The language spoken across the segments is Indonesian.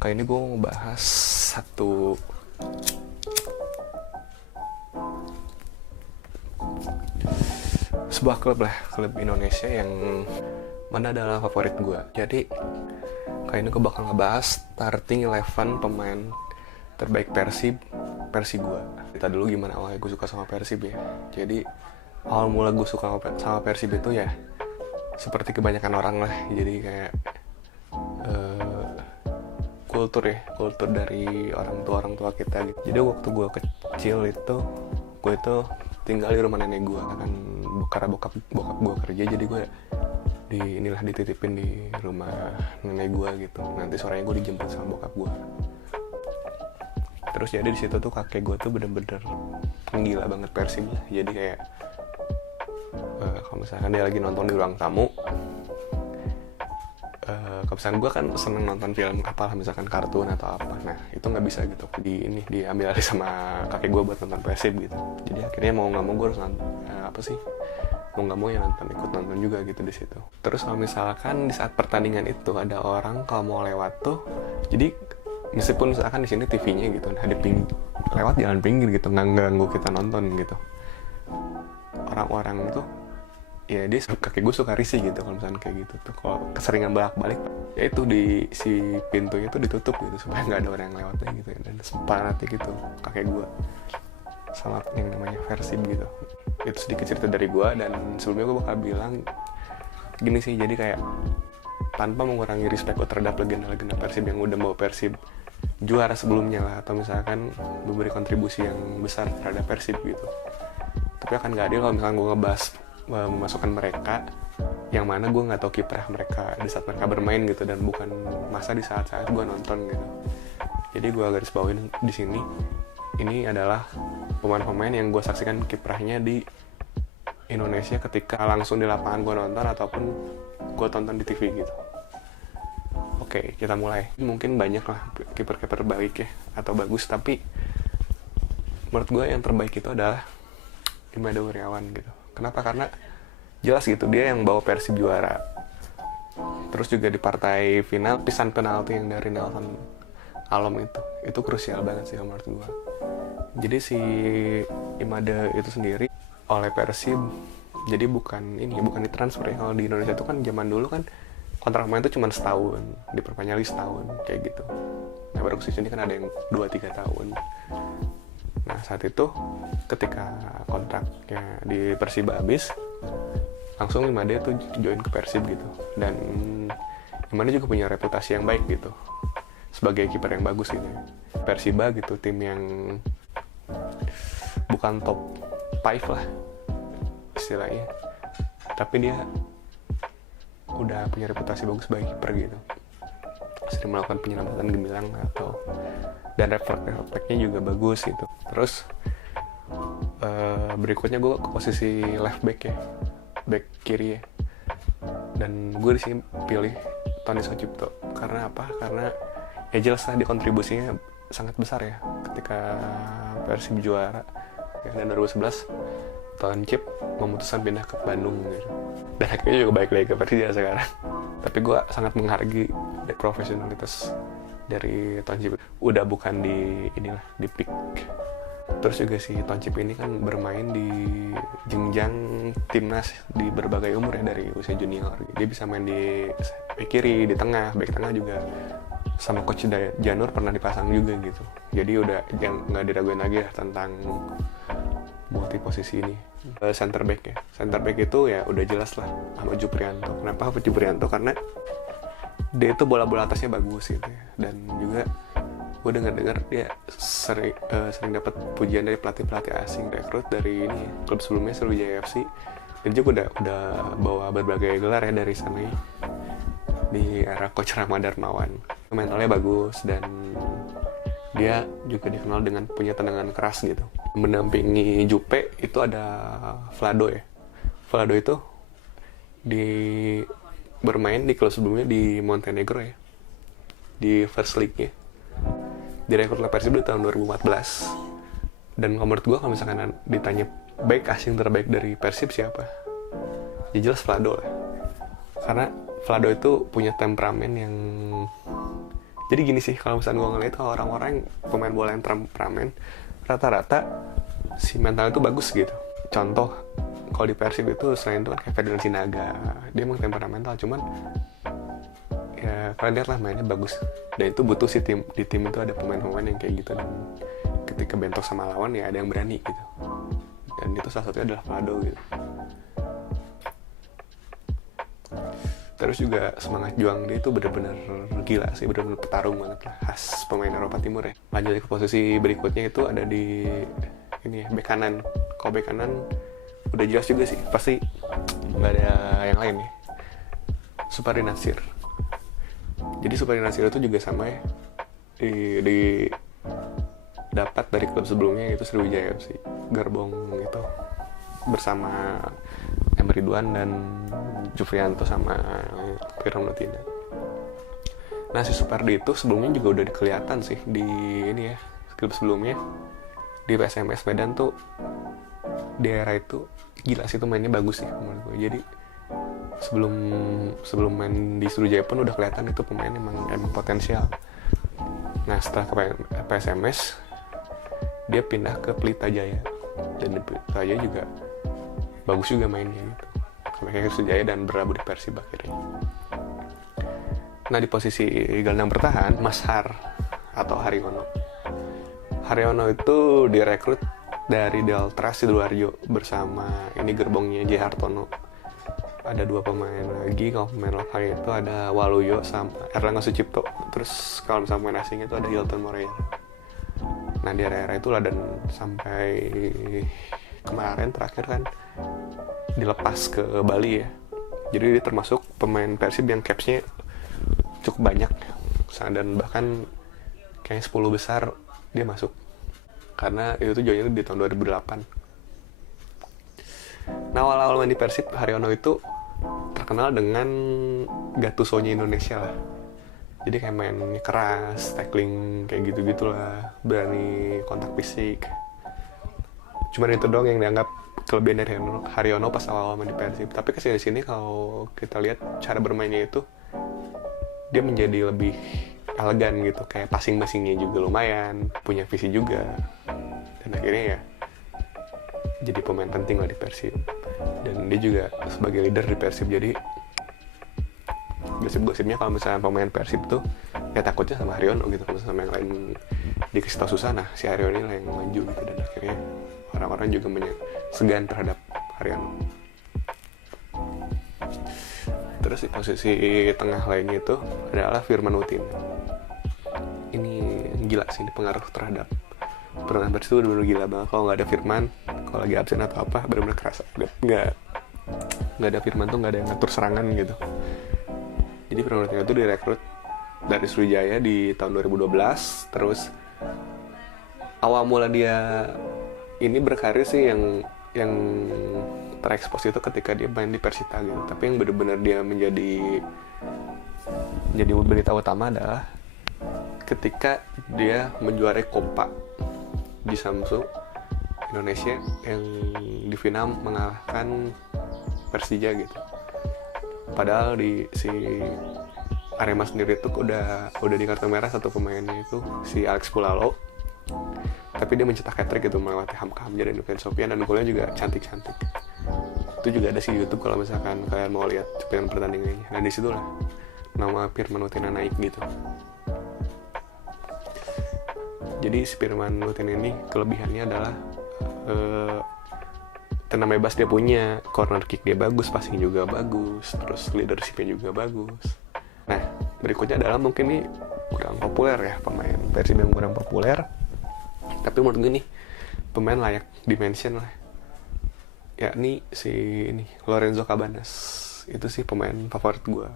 Kali ini gue mau bahas satu sebuah klub lah, klub Indonesia yang mana adalah favorit gue. Jadi kali ini gue bakal ngebahas starting 11 pemain terbaik Persib gue. Kita dulu gimana awalnya gue suka sama Persib ya. Jadi awal mula gue suka sama Persib itu ya seperti kebanyakan orang lah. Jadi kayak kultur dari orang tua kita gitu. Jadi waktu gue kecil itu gue itu tinggal di rumah nenek gue kan, karena bokap gue kerja, jadi gue dititipin di rumah nenek gue gitu. Nanti sorenya gue dijemput sama bokap gue. Terus jadi di situ tuh kakek gue tuh bener-bener gila banget Persib lah. Jadi kayak kalau misalkan dia lagi nonton di ruang tamu, kebiasaan gue kan seneng nonton film apalah, misalkan kartun atau apa. Nah itu nggak bisa gitu, diambil alih sama kakek gue buat nonton Persib gitu. Jadi akhirnya mau nggak mau gue harus nonton, mau nggak mau ya ikut nonton juga gitu di situ. Terus kalau misalkan di saat pertandingan itu ada orang kalau mau lewat tuh, jadi meskipun misalkan di sini TV-nya gitu, nah lewat jalan pinggir gitu, nggak ganggu kita nonton gitu. Orang-orang tuh ya dia kakek gue suka risih gitu kalau misalnya kayak gitu tuh, kalau keseringan bolak-balik ya itu si pintunya tuh ditutup gitu supaya nggak ada orang yang lewatnya gitu ya. Dan sepanati gitu kakek gue sama yang namanya Persib gitu. Itu sedikit cerita dari gue, dan sebelumnya gue bakal bilang gini sih, jadi kayak tanpa mengurangi respect gue terhadap legenda-legenda Persib yang udah bawa Persib juara sebelumnya lah, atau misalkan memberi kontribusi yang besar terhadap Persib gitu. Tapi akan gak adil kalau misalkan gue ngebahas memasukkan mereka yang mana gue nggak tahu kiprah mereka di saat mereka bermain gitu, dan bukan masa di saat-saat gue nonton gitu. Jadi gue garis bawain di sini, ini adalah pemain-pemain yang gue saksikan kiprahnya di Indonesia ketika langsung di lapangan gue nonton ataupun gue tonton di TV gitu. Oke, kita mulai. Mungkin banyak lah kiper-kiper baik ya atau bagus, tapi menurut gue yang terbaik itu adalah Imada Wuryawan gitu. Kenapa? Karena jelas gitu dia yang bawa Persib juara. Terus juga di partai final pisan penalti yang dari Nelson Alom itu krusial banget sih menurut gue. Jadi si Imada itu sendiri oleh Persib, jadi bukan ditransfer ya. Kalau di Indonesia itu kan zaman dulu kan kontrak main itu cuma setahun, diperpanjang lagi setahun kayak gitu. Nah baru ke sini kan ada yang 2-3 tahun. Nah saat itu ketika kontraknya di Persib habis, langsung Imada tuh join ke Persib gitu. Dan Imada juga punya reputasi yang baik gitu sebagai kiper yang bagus gitu ya. Persiba gitu, tim yang bukan top 5 lah istilahnya, tapi dia udah punya reputasi bagus sebagai kiper gitu, sering melakukan penyelamatan gemilang dan refleksnya juga bagus gitu. Terus berikutnya gue ke posisi left back ya, back kiri ya, dan gue di sini pilih Tony Sucipto. Karena apa? Karena ya jelas lah dia kontribusinya sangat besar ya ketika Persib juara ya, dan 2011 Toncip memutuskan pindah ke Bandung gitu. Dan akhirnya juga balik lagi ke Persija sekarang. Tapi gue sangat menghargai profesionalitas dari Toncip. Udah bukan di pick. Terus juga si Toncip ini kan bermain di jenjang timnas di berbagai umur ya, dari usia junior. Dia bisa main di back kiri, di tengah, back tengah juga sama coach Janur pernah dipasang juga gitu. Jadi udah nggak diraguin lagi ya tentang multi posisi ini. Center back itu ya udah jelas lah Ahmad Juprianto. Kenapa Ahmad Juprianto? Karena dia itu bola atasnya bagus gitu ya. Dan juga gue dengar dia sering dapat pujian dari pelatih asing, rekrut dari klub sebelumnya, Sriwijaya FC. Dan juga udah bawa berbagai gelar ya dari sana ya, di era coach Rahmat Darmawan. Mentalnya bagus dan dia juga dikenal dengan punya tendangan keras gitu. Mendampingi Jupe itu ada Vlado ya. Vlado itu bermain di klub sebelumnya di Montenegro ya, di First League-nya. Direkrut oleh Persib di tahun 2014. Dan menurut gue kalau misalkan ditanya back asing terbaik dari Persib siapa, ya jelas Vlado lah. Karena Vlado itu punya temperamen yang Jadi gini sih, kalau misalnya gue ngeliat orang-orang pemain bola yang temperamen, rata-rata si mental itu bagus gitu. Contoh, kalau di Persib itu selain itu kan kayak Ferdinand Sinaga, dia emang temperamental, cuman ya kalian lihat lah mainnya bagus. Dan itu butuh sih di tim itu ada pemain-pemain yang kayak gitu, dan ketika bentrok sama lawan ya ada yang berani gitu. Dan itu salah satunya adalah Vlado gitu. Terus juga semangat juang dia itu benar-benar gila sih, benar-benar petarung banget lah, khas pemain Eropa Timur ya. Lanjut ke posisi berikutnya itu ada di ini ya, bek kanan. Kalau bek kanan udah jelas juga sih, pasti nggak ada yang lain ya. Supari Nasir. Jadi Supari Nasir itu juga sama ya, di dapat dari klub sebelumnya yaitu Sriwijaya FC Gerbong itu, bersama Emre Ridwan dan Jufrianto sama Firman Utina. Nah si Supardi itu sebelumnya juga udah kelihatan sih di ini ya, klub sebelumnya di PSMS Medan tuh, di era itu gila sih, tuh mainnya bagus sih menurut gue. Jadi sebelum main di Sriwijaya pun udah kelihatan itu pemain emang potensial. Nah setelah ke PSMS dia pindah ke Pelita Jaya, dan di Pelita Jaya juga bagus juga mainnya gitu, sampai kayak Sriwijaya dan berlabuh di Persib akhirnya. Nah di posisi gelandang bertahan Mas Har atau Haryono. Haryono itu direkrut dari Delta Sidoarjo bersama ini gerbongnya J Hartono. Ada 2 pemain lagi, kalau pemain lokal itu ada Waluyo sama Erlangga Sucipto. Terus kalau misalnya pemain asing itu ada Hilton Moreira. Nah di era-era itulah, dan sampai kemarin terakhir kan dilepas ke Bali ya. Jadi dia termasuk pemain Persib yang capsnya cukup banyak, dan bahkan kayaknya 10 besar dia masuk, karena itu joinnya di tahun 2008. Nah awal-awal main di Persib, Haryono itu terkenal dengan Gattuso-nya Indonesia lah. Jadi kayak mainnya keras, tackling kayak gitu-gitulah, berani kontak fisik. Cuman itu doang yang dianggap kelebihan dari Haryono pas awal-awal main di Persib. Tapi kesini-sini kalau kita lihat cara bermainnya itu, dia menjadi lebih elegan gitu, kayak passing-passingnya juga lumayan, punya visi juga, dan akhirnya ya jadi pemain penting lah di Persib. Dan dia juga sebagai leader di Persib, jadi gosip-gosipnya kalau misalnya pemain Persib tuh ya takutnya sama Haryono gitu, kalau sama yang lain dikasih tau susah, nah si Haryono lah yang maju gitu, dan akhirnya orang-orang juga segan terhadap Haryono. Terus di posisi tengah lainnya itu adalah Firman Utina. Ini gila sih, ini pengaruh terhadap permainan Persib itu benar-benar gila banget. Kalau nggak ada Firman, kalau lagi absen atau apa, benar-benar kerasa. Nggak ada Firman tuh nggak ada yang ngatur serangan gitu. Jadi Firman Utina itu direkrut dari Sriwijaya di tahun 2012. Terus awal mula dia ini berkarir sih yang terekspos itu ketika dia main di Persita gitu. Tapi yang benar-benar dia menjadi berita utama adalah ketika dia menjuarai Copa di Samsung Indonesia yang di final mengalahkan Persija gitu. Padahal di si Arema sendiri tuh udah di kartu merah satu pemainnya itu si Alex Pulalo. Tapi dia mencetak hat-trick gitu melewati Hamka Hamzah dan Nurfian Sofyan, dan golnya juga cantik-cantik. Itu juga ada sih di YouTube kalau misalkan kalian mau lihat cuplikan pertandingannya. Nah disitulah nama Firman Utina naik gitu. Jadi si Firman Utina ini kelebihannya adalah tenang bebas dia punya, corner kick dia bagus, passing juga bagus, terus leadershipnya juga bagus. Nah berikutnya adalah mungkin nih kurang populer ya, pemain Persib yang kurang populer, tapi menurut gue nih pemain layak dimention lah, yakni si ini Lorenzo Cabanas. Itu sih pemain favorit gue.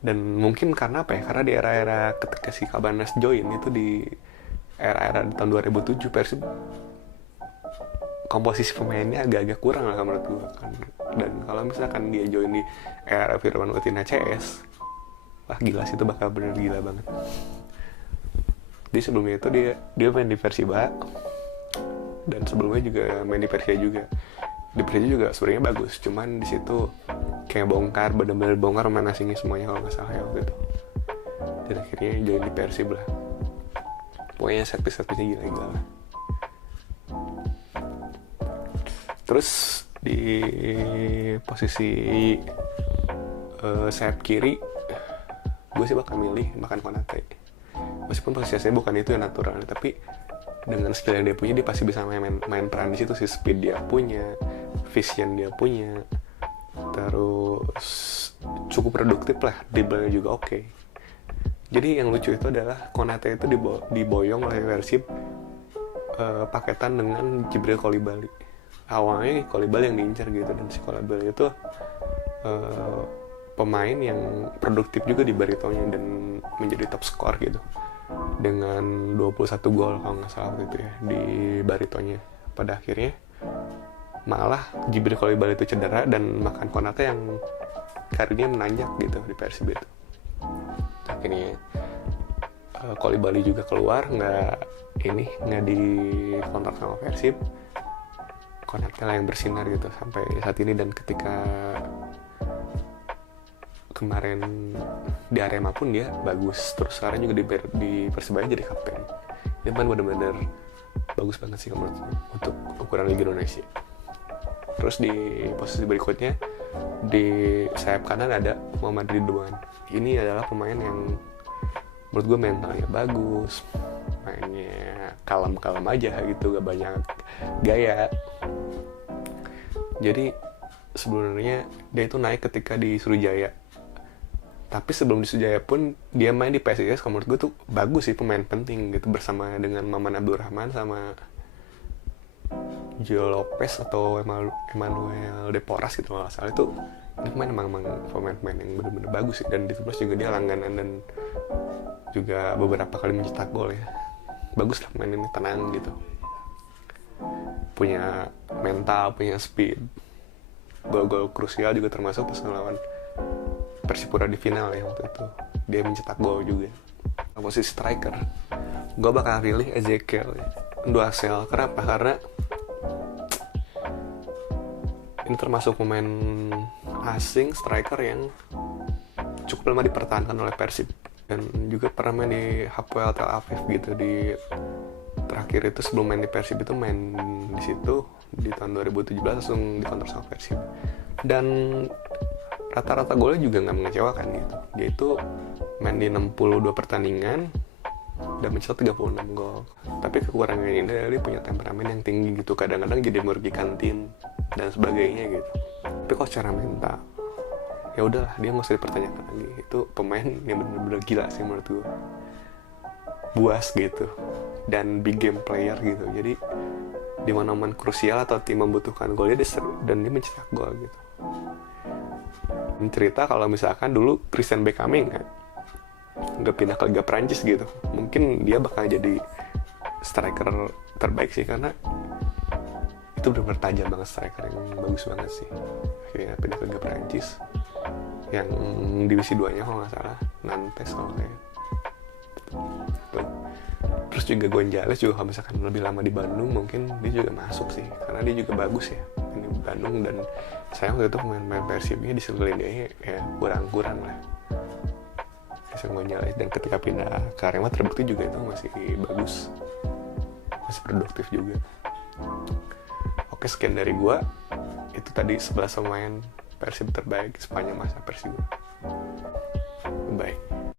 Dan mungkin karena apa ya, karena di era-era ketika si Cabanas join itu di era-era di tahun 2007 Persib komposisi pemainnya agak-agak kurang lah menurut gue kan. Dan kalau misalkan dia join di era Firman Utina CS, wah gila sih, itu bakal bener gila banget. Di sebelumnya itu dia main di Persiba, dan sebelumnya juga main di Persija juga. Di Persija juga sebenarnya bagus, cuman di situ kayak bener-bener bongkar pemain asingnya semuanya kalau nggak salah ya gitu. dan akhirnya join di Persib lah. Pokoknya servis-servisnya gila-gila lah. Terus di posisi sayap kiri gue sih bakal milih makan Konate. Meskipun posisinya bukan itu yang natural, tapi dengan skill yang dia punya, dia pasti bisa main peran di situ sih. Speed dia punya, vision dia punya, terus cukup produktif lah, dribblenya juga oke. Jadi yang lucu itu adalah Konate itu diboyong oleh Persib paketan dengan Djibril Coulibaly. Awalnya Coulibaly yang diincar gitu, dan si Coulibaly itu pemain yang produktif juga di Baritonya dan menjadi top skor gitu dengan 21 gol kalau nggak salah gitu ya di Baritonya. Pada akhirnya malah Djibril Coulibaly itu cedera dan makan Konate yang karirnya menanjak gitu di Persib itu. Akhirnya Coulibaly juga keluar, nggak dikontrak sama Persib. Konate lah yang bersinar gitu sampai saat ini, dan ketika kemarin di Arema pun dia bagus. Terus sekarang juga di Persibaya jadi kapten. Dia kan benar-benar bagus banget sih untuk ukuran Liga Indonesia. Terus di posisi berikutnya di sayap kanan ada Muhammad Ridwan. Ini adalah pemain yang menurut gue mentalnya bagus, mainnya kalem-kalem aja gitu, gak banyak gaya. Jadi sebenarnya dia itu naik ketika di Sriwijaya. Tapi sebelum di Sriwijaya pun dia main di PSIS, kalau menurut gue tuh bagus sih, pemain penting gitu, bersama dengan Maman Abdurrahman sama Gio Lopez atau Emmanuel Deporas gitu kalau nggak salah. Itu ini memang pemain-pemain yang benar-benar bagus sih, dan di Plus juga dia langganan dan juga beberapa kali mencetak gol ya. Bagus lah pemain ini, tenang gitu, punya mental, punya speed. Gol-gol krusial juga termasuk pas ngelawan Persipura di final ya waktu itu, dia mencetak gol juga. Posisi striker gue bakal pilih Ezekiel ya, Duasel. Kenapa? Karena ini termasuk pemain asing striker yang cukup lama dipertahankan oleh Persib, dan juga pernah main di Hapoel Tel Aviv gitu. Di terakhir itu sebelum main di Persib itu main di situ di tahun 2017, langsung dikontrak sama Persib, dan rata-rata golnya juga nggak mengecewakan gitu. Dia itu main di 62 pertandingan dan mencetak 36 gol. Tapi kekurangannya ini adalah dia punya temperamen yang tinggi gitu, kadang-kadang jadi merugikan tim dan sebagainya gitu. Tapi kalau secara mental, ya udahlah, dia nggak usah dipertanyakan lagi. Itu pemain yang benar-benar gila sih menurut gue, buas gitu, dan big game player gitu. Jadi di momen krusial atau tim membutuhkan gol, dia dan dia mencetak gol gitu. Cerita kalau misalkan dulu Christian Beckham nggak pindah ke Liga Prancis gitu, mungkin dia bakal jadi striker terbaik sih, karena itu benar-benar tajam banget, striker yang bagus banget sih. Akhirnya pindah ke Liga Prancis yang divisi 2-nya kalau nggak salah, Nantes kalau kayak gitu. Terus juga Gonzales juga kalau misalkan lebih lama di Bandung, mungkin dia juga masuk sih, karena dia juga bagus ya ini Bandung. Dan sayang waktu itu pemain Persibnya di seluruh dia ya kurang lah Gonzales, dan ketika pindah ke Arema terbukti juga itu masih bagus, masih produktif juga. Oke, sekian dari gua. Itu tadi 11 pemain Persib terbaik sepanjang masa Persib. Bye.